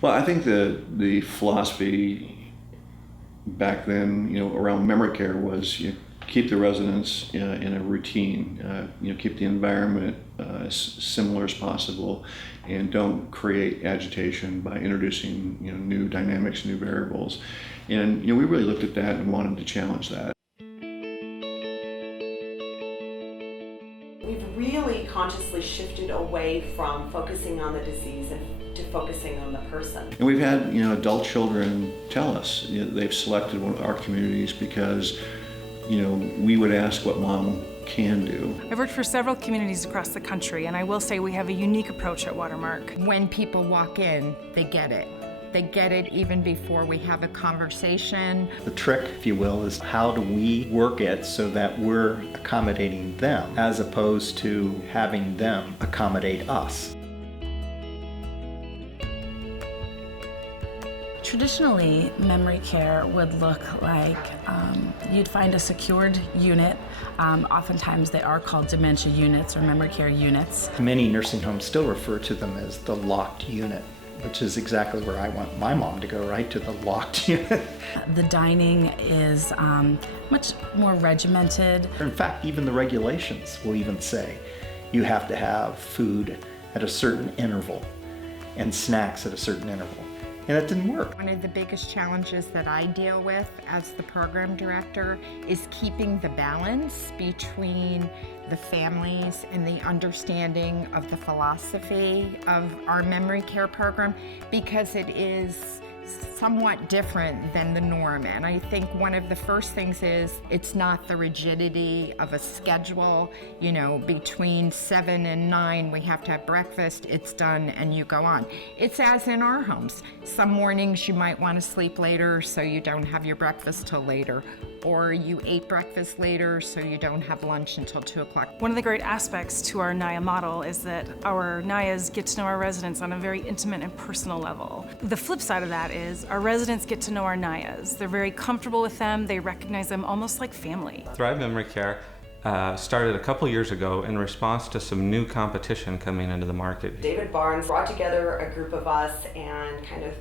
Well, I think the philosophy back then, around memory care was you keep the residents in a routine, keep the environment as similar as possible, and don't create agitation by introducing new dynamics, new variables. And we really looked at that and wanted to challenge that. We've really consciously shifted away from focusing on the disease and to focusing on the person. And we've had adult children tell us they've selected one of our communities because we would ask what mom can do. I've worked for several communities across the country, and I will say we have a unique approach at Watermark. When people walk in, they get it. They get it even before we have a conversation. The trick, if you will, is how do we work it so that we're accommodating them as opposed to having them accommodate us. Traditionally, memory care would look like you'd find a secured unit. Oftentimes they are called dementia units or memory care units. Many nursing homes still refer to them as the locked unit, which is exactly where I want my mom to go, right to the locked unit. The dining is much more regimented. In fact, even the regulations will even say you have to have food at a certain interval and snacks at a certain interval. And it didn't work. One of the biggest challenges that I deal with as the program director is keeping the balance between the families and the understanding of the philosophy of our memory care program, because it is somewhat different than the norm. And I think one of the first things is it's not the rigidity of a schedule, between 7 and 9 we have to have breakfast, it's done and you go on. It's as in our homes. Some mornings you might want to sleep later so you don't have your breakfast till later, or you ate breakfast later so you don't have lunch until 2 o'clock. One of the great aspects to our Naya model is that our Nayas get to know our residents on a very intimate and personal level. The flip side of that is our residents get to know our Nayas. They're very comfortable with them. They recognize them almost like family. Thrive Memory Care started a couple years ago in response to some new competition coming into the market. David Barnes brought together a group of us and kind of,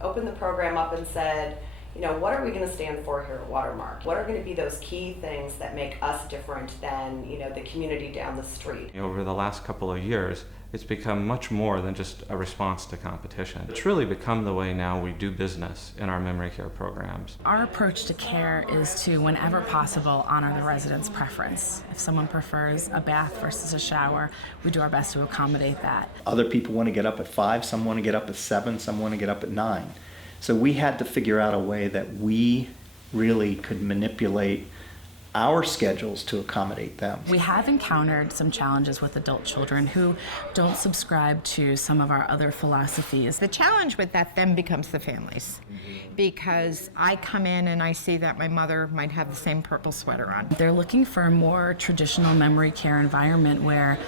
opened the program up and said, what are we going to stand for here at Watermark? What are going to be those key things that make us different than, the community down the street? Over the last couple of years, it's become much more than just a response to competition. It's really become the way now we do business in our memory care programs. Our approach to care is to, whenever possible, honor the resident's preference. If someone prefers a bath versus a shower, we do our best to accommodate that. Other people want to get up at 5, some want to get up at 7, some want to get up at 9. So we had to figure out a way that we really could manipulate our schedules to accommodate them. We have encountered some challenges with adult children who don't subscribe to some of our other philosophies. The challenge with that then becomes the families, because I come in and I see that my mother might have the same purple sweater on. They're looking for a more traditional memory care environment where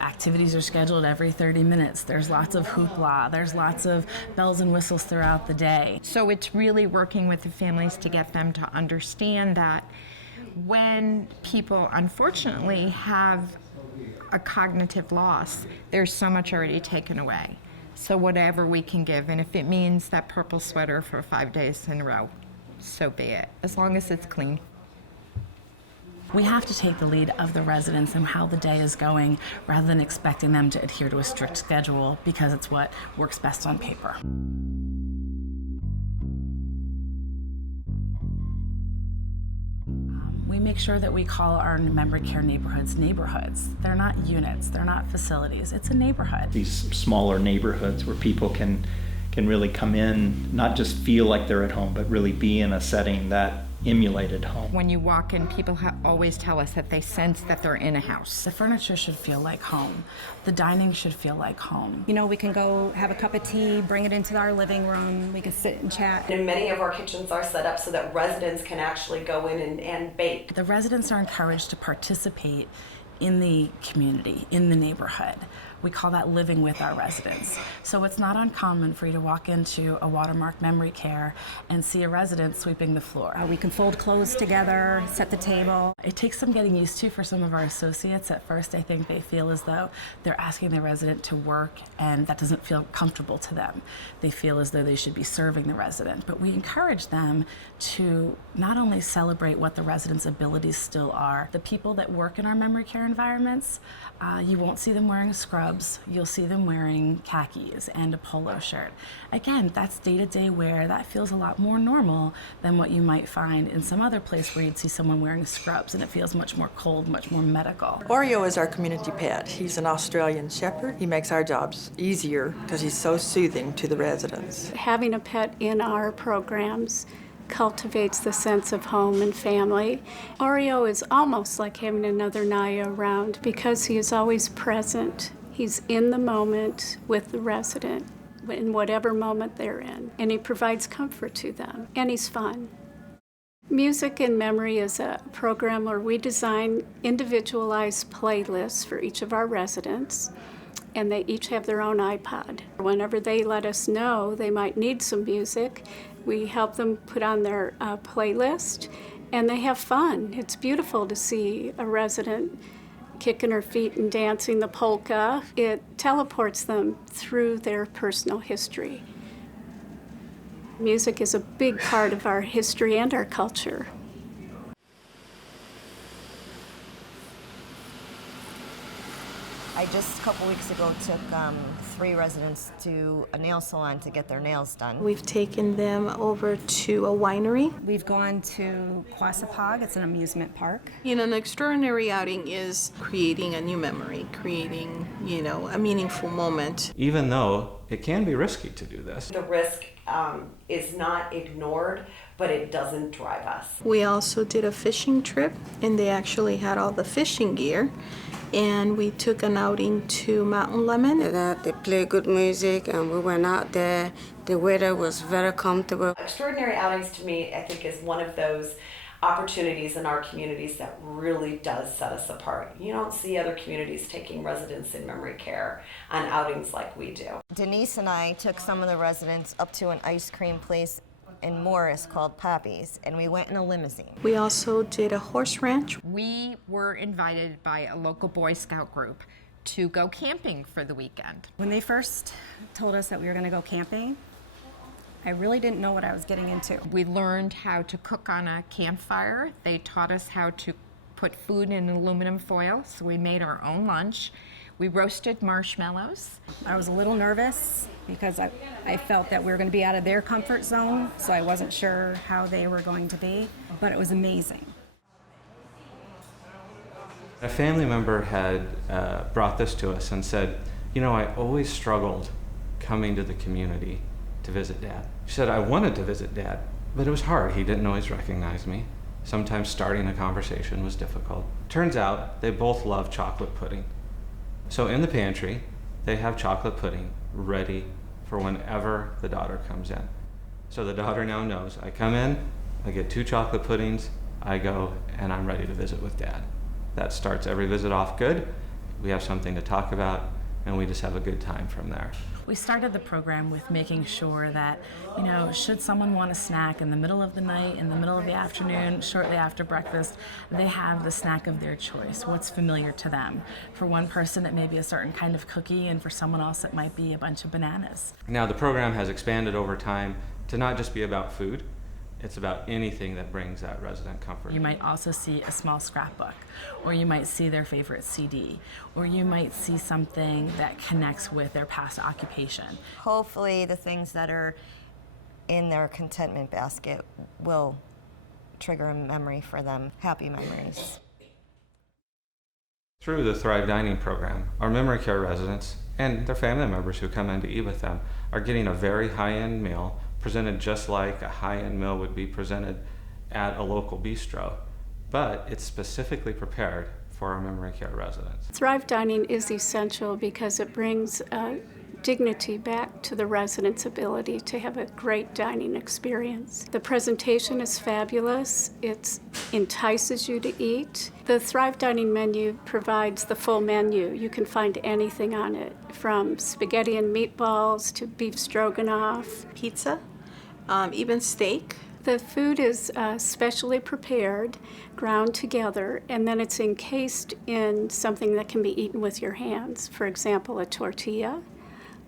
activities are scheduled every 30 minutes. There's lots of hoopla. There's lots of bells and whistles throughout the day. So it's really working with the families to get them to understand that when people unfortunately have a cognitive loss, there's so much already taken away. So whatever we can give, and if it means that purple sweater for 5 days in a row, so be it, as long as it's clean. We have to take the lead of the residents and how the day is going rather than expecting them to adhere to a strict schedule because it's what works best on paper. We make sure that we call our memory care neighborhoods neighborhoods. They're not units, they're not facilities, it's a neighborhood. These smaller neighborhoods where people can really come in, not just feel like they're at home, but really be in a setting that emulated home. When you walk in, people always tell us that they sense that they're in a house. The furniture should feel like home. The dining should feel like home. We can go have a cup of tea, bring it into our living room, we can sit and chat. And many of our kitchens are set up so that residents can actually go in and bake. The residents are encouraged to participate in the community, in the neighborhood. We call that living with our residents. So it's not uncommon for you to walk into a Watermark Memory Care and see a resident sweeping the floor. We can fold clothes together, set the table. It takes some getting used to for some of our associates. At first, I think they feel as though they're asking the resident to work, and that doesn't feel comfortable to them. They feel as though they should be serving the resident. But we encourage them to not only celebrate what the residents' abilities still are. The people that work in our memory care environments, you won't see them wearing scrubs. You'll see them wearing khakis and a polo shirt. Again, that's day-to-day wear. That feels a lot more normal than what you might find in some other place where you'd see someone wearing scrubs, and it feels much more cold, much more medical. Oreo is our community pet. He's an Australian Shepherd. He makes our jobs easier because he's so soothing to the residents. Having a pet in our programs cultivates the sense of home and family. Oreo is almost like having another Naya around because he is always present. He's in the moment with the resident in whatever moment they're in, and he provides comfort to them, and he's fun. Music in Memory is a program where we design individualized playlists for each of our residents, and they each have their own iPod. Whenever they let us know they might need some music, we help them put on their playlist, and they have fun. It's beautiful to see a resident kicking her feet and dancing the polka. It teleports them through their personal history. Music is a big part of our history and our culture. I just a couple weeks ago took 3 residents to a nail salon to get their nails done. We've taken them over to a winery. We've gone to Quassapog, it's an amusement park. An extraordinary outing is creating a new memory, creating, a meaningful moment. Even though it can be risky to do this. The risk is not ignored, but it doesn't drive us. We also did a fishing trip, and they actually had all the fishing gear. And we took an outing to Mountain Lemon. They play good music, and we went out there. The weather was very comfortable. Extraordinary outings to me, I think, is one of those opportunities in our communities that really does set us apart. You don't see other communities taking residents in memory care on outings like we do. Denise and I took some of the residents up to an ice cream place in Morris called Poppy's, and we went in a limousine. We also did a horse ranch. We were invited by a local Boy Scout group to go camping for the weekend. When they first told us that we were going to go camping, I really didn't know what I was getting into. We learned how to cook on a campfire. They taught us how to put food in aluminum foil, so we made our own lunch. We roasted marshmallows. I was a little nervous because I felt that we were going to be out of their comfort zone, so I wasn't sure how they were going to be, but it was amazing. A family member had brought this to us and said, I always struggled coming to the community to visit Dad. She said, I wanted to visit Dad, but it was hard. He didn't always recognize me. Sometimes starting a conversation was difficult. Turns out they both love chocolate pudding. So in the pantry, they have chocolate pudding ready for whenever the daughter comes in. So the daughter now knows, I come in, I get 2 chocolate puddings, I go, and I'm ready to visit with Dad. That starts every visit off good. We have something to talk about, and we just have a good time from there. We started the program with making sure that, should someone want a snack in the middle of the night, in the middle of the afternoon, shortly after breakfast, they have the snack of their choice, what's familiar to them. For one person, it may be a certain kind of cookie, and for someone else, it might be a bunch of bananas. Now, the program has expanded over time to not just be about food. It's about anything that brings that resident comfort. You might also see a small scrapbook, or you might see their favorite CD, or you might see something that connects with their past occupation. Hopefully the things that are in their contentment basket will trigger a memory for them, happy memories. Through the Thrive Dining program, our memory care residents and their family members who come in to eat with them are getting a very high-end meal presented just like a high-end meal would be presented at a local bistro, but it's specifically prepared for our memory care residents. Thrive Dining is essential because it brings dignity back to the residents' ability to have a great dining experience. The presentation is fabulous. It entices you to eat. The Thrive Dining menu provides the full menu. You can find anything on it, from spaghetti and meatballs to beef stroganoff, Pizza, even steak. The food is specially prepared, ground together, and then it's encased in something that can be eaten with your hands. For example, a tortilla,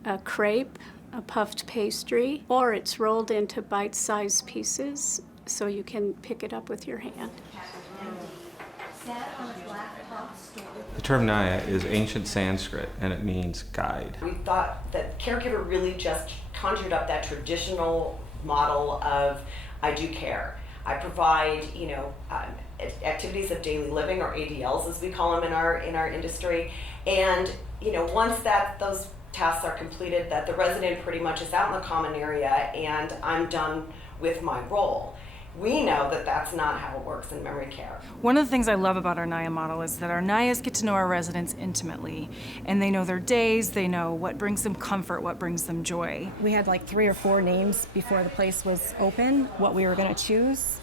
a crepe, a puffed pastry, or it's rolled into bite-sized pieces so you can pick it up with your hand. The term Naya is ancient Sanskrit, and it means guide. We thought that caregiver really just conjured up that traditional model of I do care. I provide, activities of daily living, or ADLs as we call them in our industry. And once those tasks are completed, that the resident pretty much is out in the common area and I'm done with my role. We know that that's not how it works in memory care. One of the things I love about our Naya model is that our Nayas get to know our residents intimately, and they know their days, they know what brings them comfort, what brings them joy. We had like 3 or 4 names before the place was open, what we were going to choose,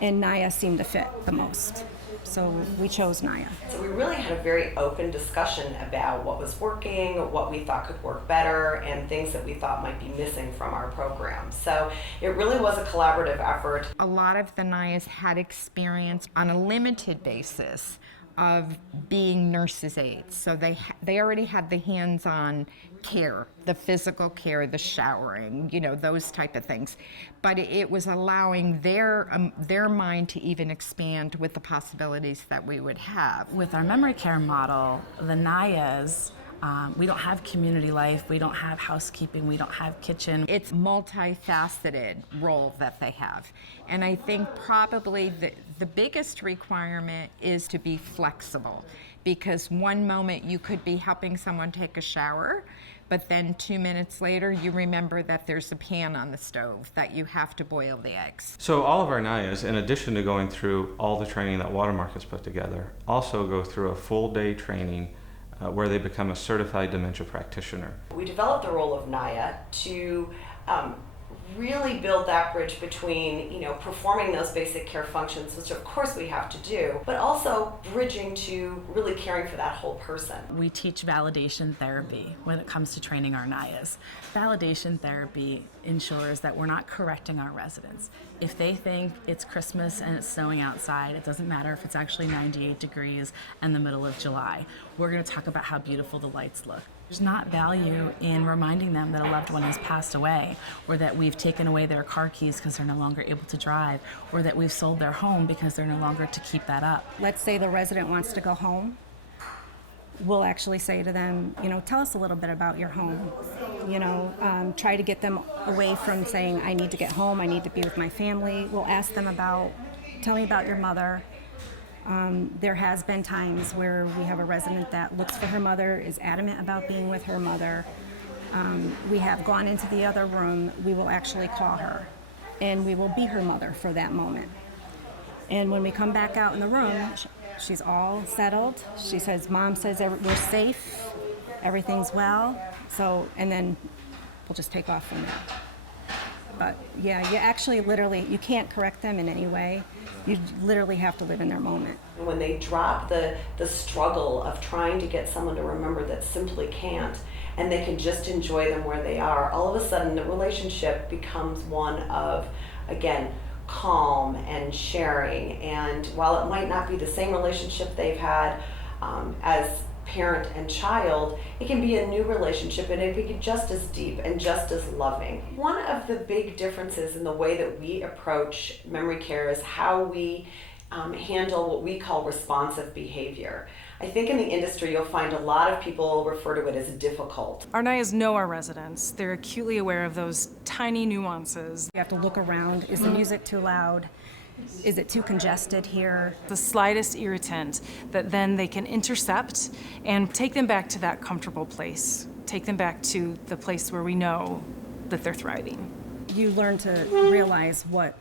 and Naya seemed to fit the most. So we chose Naya. So we really had a very open discussion about what was working, what we thought could work better, and things that we thought might be missing from our program. So it really was a collaborative effort. A lot of the Nayas had experience on a limited basis of being nurses' aides. So they already had the hands-on care, the physical care, the showering, those type of things. But it was allowing their mind to even expand with the possibilities that we would have. With our memory care model, the Nayas, we don't have community life, we don't have housekeeping, we don't have kitchen. It's multifaceted role that they have. And I think probably the biggest requirement is to be flexible, because one moment you could be helping someone take a shower, but then 2 minutes later you remember that there's a pan on the stove that you have to boil the eggs. So all of our Nayas, in addition to going through all the training that Watermark has put together, also go through a full day training where they become a certified dementia practitioner. We developed the role of Naya to really build that bridge between, performing those basic care functions, which of course we have to do, but also bridging to really caring for that whole person. We teach validation therapy when it comes to training our Nayas. Validation therapy ensures that we're not correcting our residents. If they think it's Christmas and it's snowing outside, it doesn't matter if it's actually 98 degrees in the middle of July. We're going to talk about how beautiful the lights look. There's not value in reminding them that a loved one has passed away, or that we've taken away their car keys because they're no longer able to drive, or that we've sold their home because they're no longer to keep that up. Let's say the resident wants to go home. We'll actually say to them, tell us a little bit about your home. Try to get them away from saying, I need to get home, I need to be with my family. We'll ask them tell me about your mother. There has been times where we have a resident that looks for her mother, is adamant about being with her mother. We have gone into the other room. We will actually call her, and we will be her mother for that moment. And when we come back out in the room, she's all settled. She says, Mom says we're safe, everything's well. And then we'll just take off from there. But yeah, you actually you can't correct them in any way. You literally have to live in their moment. When they drop the struggle of trying to get someone to remember that simply can't, and they can just enjoy them where they are, all of a sudden the relationship becomes one of, again, calm and sharing. And while it might not be the same relationship they've had as parent and child, it can be a new relationship, and it can be just as deep and just as loving. One of the big differences in the way that we approach memory care is how we handle what we call responsive behavior. I think in the industry you'll find a lot of people refer to it as difficult. Our Nayas know our residents. They're acutely aware of those tiny nuances. You have to look around. Is the music too loud? Is it too congested here? The slightest irritant that then they can intercept and take them back to that comfortable place. Take them back to the place where we know that they're thriving. You learn to realize what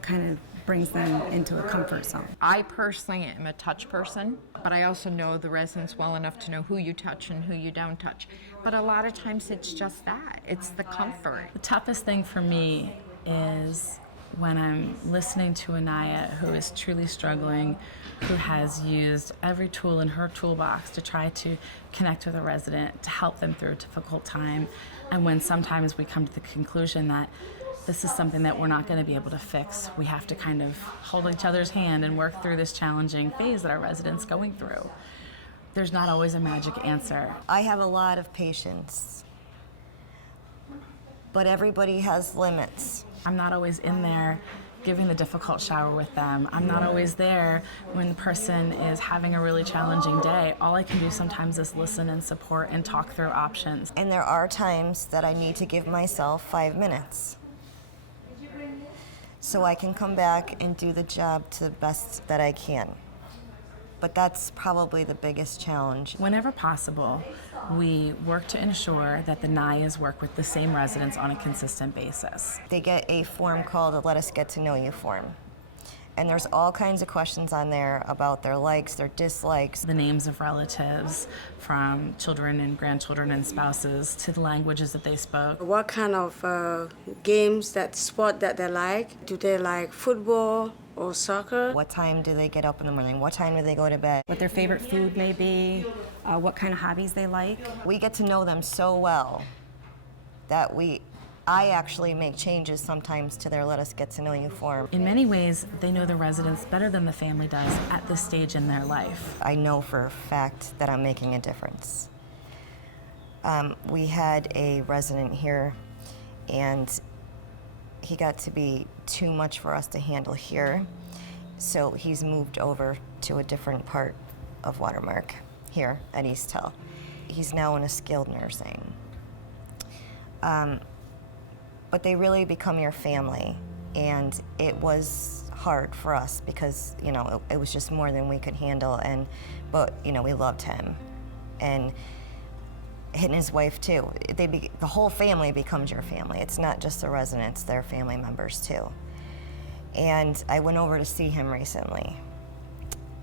kind of brings them into a comfort zone. I personally am a touch person, but I also know the residents well enough to know who you touch and who you don't touch. But a lot of times it's just that. It's the comfort. The toughest thing for me is when I'm listening to a Naya who is truly struggling, who has used every tool in her toolbox to try to connect with a resident, to help them through a difficult time, and when sometimes we come to the conclusion that this is something that we're not going to be able to fix. We have to kind of hold each other's hand and work through this challenging phase that our residents going through. There's not always a magic answer. I have a lot of patience, but everybody has limits. I'm not always in there giving the difficult shower with them. I'm not always there when the person is having a really challenging day. All I can do sometimes is listen and support and talk through options. And there are times that I need to give myself 5 minutes so I can come back and do the job to the best that I can. But that's probably the biggest challenge. Whenever possible, we work to ensure that the Nayas work with the same residents on a consistent basis. They get a form called a Let Us Get to Know You form. And there's all kinds of questions on there about their likes, their dislikes. The names of relatives, from children and grandchildren and spouses, to the languages that they spoke. What kind of games, sport that they like? Do they like football or soccer? What time do they get up in the morning? What time do they go to bed? What their favorite food may be, what kind of hobbies they like. We get to know them so well that I actually make changes sometimes to their Let Us Get to Know You form. In many ways, they know the residents better than the family does at this stage in their life. I know for a fact that I'm making a difference. We had a resident here, and he got to be too much for us to handle here, so he's moved over to a different part of Watermark here at East Hill. He's now in a skilled nursing. But they really become your family, and it was hard for us because, it was just more than we could handle, but we loved him, and his wife too. The whole family becomes your family. It's not just the residents, they're family members too. And I went over to see him recently,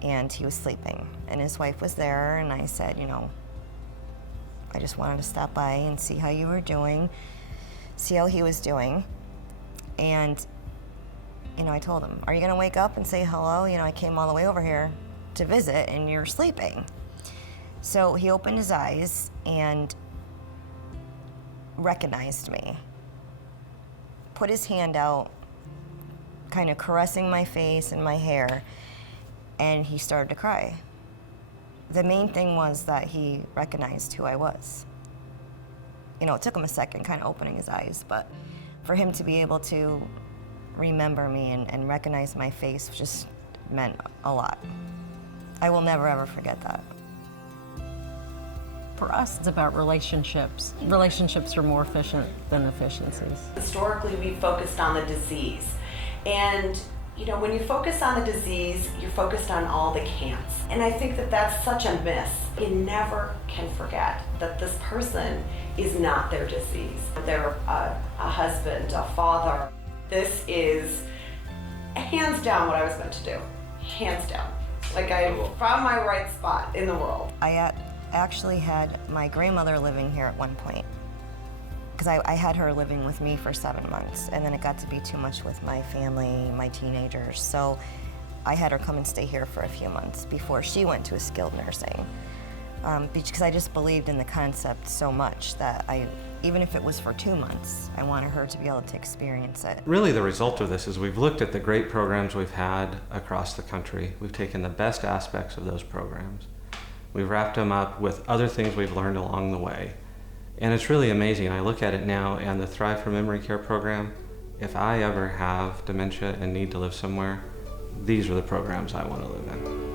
and he was sleeping, and his wife was there, and I said, I just wanted to stop by and see how you were doing, see how he was doing. And, I told him, are you gonna wake up and say hello? I came all the way over here to visit and you're sleeping. So he opened his eyes and recognized me, put his hand out, kind of caressing my face and my hair, and he started to cry. The main thing was that he recognized who I was. It took him a second kind of opening his eyes, but for him to be able to remember me and recognize my face just meant a lot. I will never, ever forget that. For us, it's about relationships. Relationships are more efficient than efficiencies. Historically, we focused on the disease. And when you focus on the disease, you're focused on all the can'ts. And I think that that's such a miss. You never can forget that this person is not their disease. They're a husband, a father. This is hands down what I was meant to do. Hands down. Like I found my right spot in the world. I actually had my grandmother living here at one point, because I had her living with me for 7 months, and then it got to be too much with my family, my teenagers, so I had her come and stay here for a few months before she went to a skilled nursing, because I just believed in the concept so much that even if it was for 2 months, I wanted her to be able to experience it. Really, the result of this is we've looked at the great programs we've had across the country. We've taken the best aspects of those programs. We've wrapped them up with other things we've learned along the way. And it's really amazing. I look at it now, and the Thrive for Memory Care program, if I ever have dementia and need to live somewhere, these are the programs I want to live in.